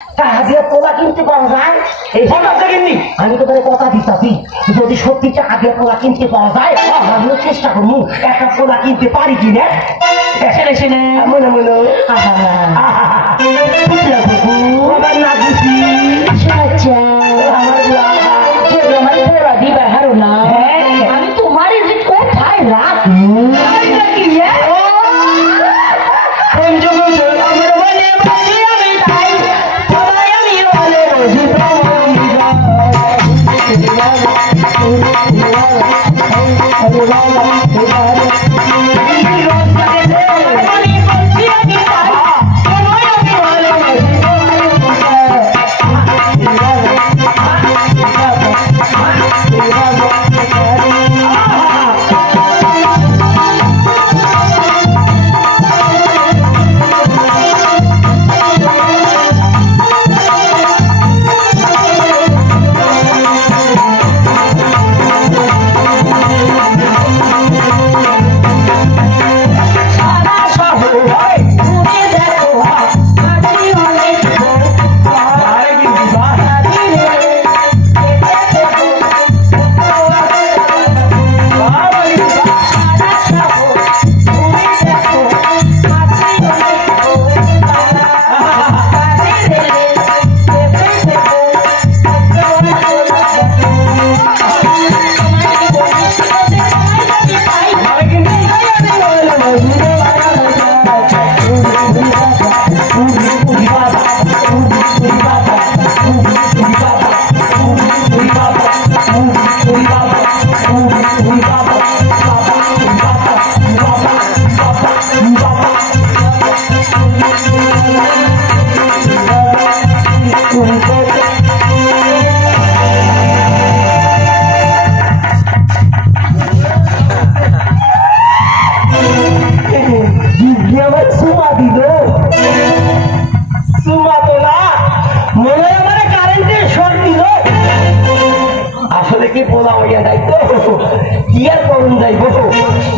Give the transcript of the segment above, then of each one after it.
হাজিরা পোলা কিনতে পাওয়া যায় এই কিনি আমি তো তোর কথা দিচ্ছি যদি সত্যি হাজিরা পোলা কিনতে পাওয়া যায় আমিও চেষ্টা করবো একটা পোলা কিনতে পারি কিনা মনে মনে না বুঝি আমার পোলা দিবার হারো না আমি তোমার যে কোথায় রাখি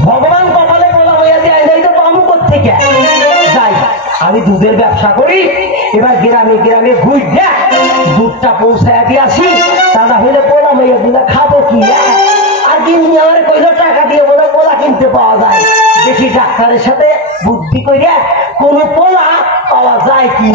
ভগবান কপালে বলা হইয়া যায় যাই তো পাবো কোথেকে যাই আমি দুধের ব্যবসা করি এবার গ্রামে গ্রামে ঘুষ দেখ দুধটা পৌঁছায় দিয়ে আসি তারা হইলে পোলা হইয়া দিলে খাবো কি আর দিন আমার কইলো টাকা দিয়ে বলে পোলা কিনতে পাওয়া যায় দেখি ডাক্তারের সাথে বুদ্ধি করিয়া কোনো পোলা পাওয়া যায় কি